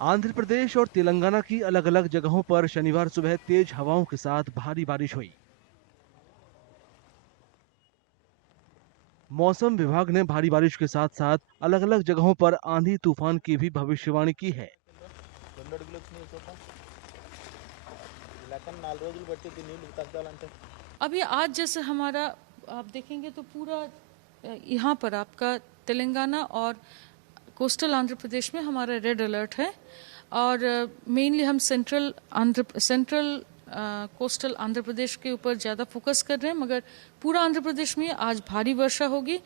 आंध्र प्रदेश और तेलंगाना की अलग-अलग जगहों पर शनिवार सुबह तेज हवाओं के साथ भारी बारिश हुई। मौसम विभाग ने भारी बारिश के साथ-साथ अलग-अलग जगहों पर आंधी तूफान की भी भविष्यवाणी की है। अभी आज जैसे हमारा आप देखेंगे तो पूरा यहाँ पर आपका तेलंगाना और कोस्टल आंध्र प्रदेश में हमारा रेड अलर्ट है और मेनली हम सेंट्रल कोस्टल आंध्र प्रदेश के ऊपर ज़्यादा फोकस कर रहे हैं, मगर पूरा आंध्र प्रदेश में आज भारी वर्षा होगी।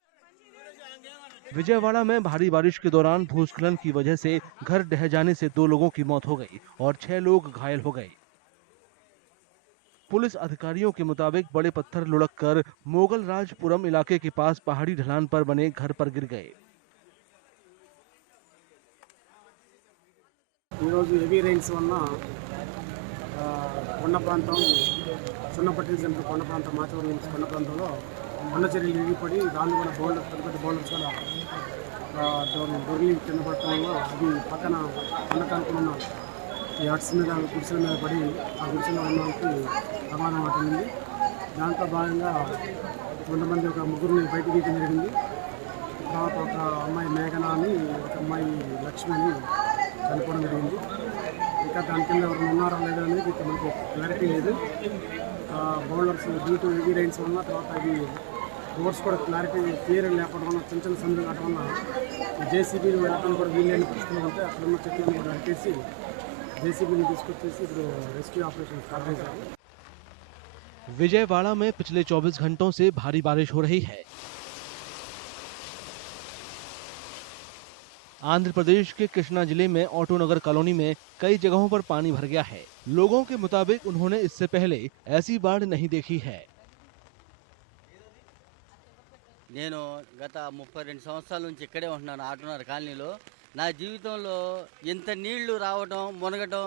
विजयवाड़ा में भारी बारिश के दौरान भूस्खलन की वजह से घर ढह जाने से 2 लोगों की मौत हो गई और 6 लोग घायल हो गए। पुलिस अधिकारियों के मुताबिक बड़े पत्थर लुढ़ककर मोगल राजपुरम इलाके के पास पहाड़ी ढलान पर बने घर पर गिर गए। हेवी रेन्स वलన కొండ ప్రాంతం సున్నపట్టి సెంటర్ కొండ ప్రాంతం మాచవరం నుంచి కొండ ప్రాంతంలో కొండ చర్యలు విరిగిపడి దాన్ని కూడా పెద్ద పెద్ద బౌలర్స్ కూడా దొరికి కింద పడటం వల్ల అది పక్కన కొండ కానుకున్న ఈ హట్స్ మీద గుడిసెల మీద పడి ఆ గుడిసెలో ఉన్న వాళ్ళకి ప్రమాదం వాటిల్లింది. దాంట్లో భాగంగా కొంతమంది ఒక ముగ్గురిని బయటికి తీయడం జరిగింది. తర్వాత ఒక అమ్మాయి మేఘన అని ఒక అమ్మాయి లక్ష్మి అని చనిపోవడం జరిగింది. ఇంకా దాని కింద ఎవరైనా ఉన్నారా లేదా అనేది మనకు క్లారిటీ లేదు. Bowlers due to heavy rains వల్ల తర్వాత అవి రోడ్స్ కూడా క్లియర్ లేకపోవడం వల్ల చిన్న చిన్న సందులు కావడం వల్ల జేసీబీని వెళ్ళడానికి కూడా వీలైన పరిస్థితులు ఉంటే అక్కడ ఉన్న చెట్లను కూడా నరికేసి జేసీబీని తీసుకొచ్చేసి ఇప్పుడు రెస్క్యూ ఆపరేషన్ స్టార్ట్ చేశారు. विजयवाड़ा में पिछले 24 घंटों से भारी बारिश हो रही है। आंध्र प्रदेश के कृष्णा जिले में ऑटोनगर कॉलोनी में कई जगहों पर पानी भर गया है। लोगों के मुताबिक उन्होंने इससे पहले ऐसी बाढ़ नहीं देखी है। నేను గత 32 సంవత్సరాల నుంచి ఇక్కడే ఉంటున్నాను ఆటోనగర్ కాలనీలో. నా జీవితంలో ఇంత నీళ్లు రావడం మునగడం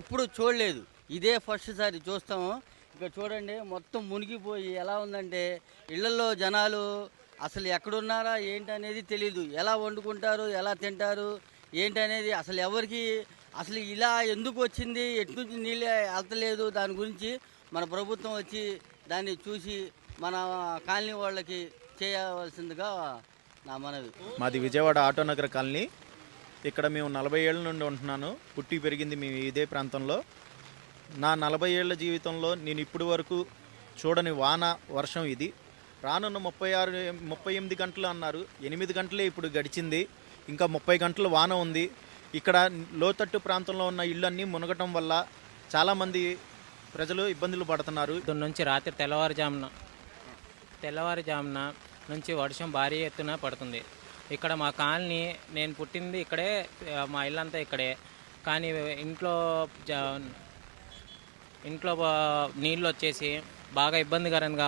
ఎప్పుడూ చూడలేదు. ఇదే ఫస్ట్ సారి చూస్తాము. ఇక్కడ చూడండి మొత్తం మునిగిపోయి ఎలా ఉందంటే ఇళ్లలో జనాలు అసలు ఎక్కడున్నారా ఏంటనేది తెలియదు. ఎలా వండుకుంటారు, ఎలా తింటారు ఏంటనేది అసలు ఎవరికి అసలు ఇలా ఎందుకు వచ్చింది, ఎటు నుంచి నీళ్ళు వెళ్తలేదు, దాని గురించి మన ప్రభుత్వం వచ్చి దాన్ని చూసి మన కాలనీ వాళ్ళకి చేయవలసిందిగా నా మనవి. మాది విజయవాడ ఆటోనగర్ కాలనీ. ఇక్కడ మేము 40 ఏళ్ళ నుండి ఉంటున్నాను. పుట్టి పెరిగింది మేము ఇదే ప్రాంతంలో. నా 40 ఏళ్ల జీవితంలో నేను ఇప్పటి వరకు చూడని వాన వర్షం ఇది. రానున్న 38 గంటలు అన్నారు, 8 గంటలే ఇప్పుడు గడిచింది. ఇంకా 30 గంటలు వాన ఉంది. ఇక్కడ లోతట్టు ప్రాంతంలో ఉన్న ఇళ్ళన్నీ మునగటం వల్ల చాలామంది ప్రజలు ఇబ్బందులు పడుతున్నారు. నుంచి రాత్రి తెల్లవారుజామున నుంచి వర్షం భారీ ఎత్తున పడుతుంది. ఇక్కడ మా కాలనీ, నేను పుట్టింది ఇక్కడే, మా ఇల్లంతా ఇక్కడే. కానీ ఇంట్లో నీళ్ళు వచ్చేసి బాగా ఇబ్బందికరంగా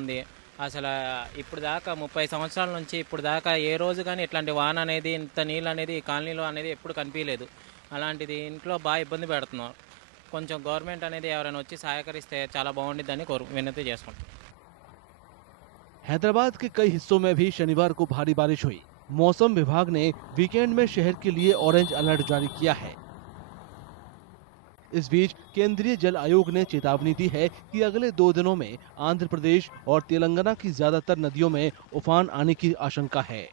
ఉంది. అసలు ఇప్పుడు దాకా 30 సంవత్సరాల నుంచి ఇప్పుడు దాకా ఏ రోజు కానీ ఇట్లాంటి వాన అనేది, ఇంత నీళ్ళు అనేది ఈ కాలనీలో అనేది ఎప్పుడు కనిపించలేదు. అలాంటిది ఇంట్లో బాగా ఇబ్బంది పెడుతున్నారు. కొంచెం గవర్నమెంట్ అనేది ఎవరైనా వచ్చి సహకరిస్తే చాలా బాగుంటుందని వినతి చేసుకుంటాం. हैदराबाद के कई हिस्सों में भी शनिवार को भारी बारिश हुई। मौसम विभाग ने वीकेंड में शहर के लिए ऑरेंज अलर्ट जारी किया है। इस बीच केंद्रीय जल आयोग ने चेतावनी दी है कि अगले 2 दिनों में आंध्र प्रदेश और तेलंगाना की ज्यादातर नदियों में उफान आने की आशंका है।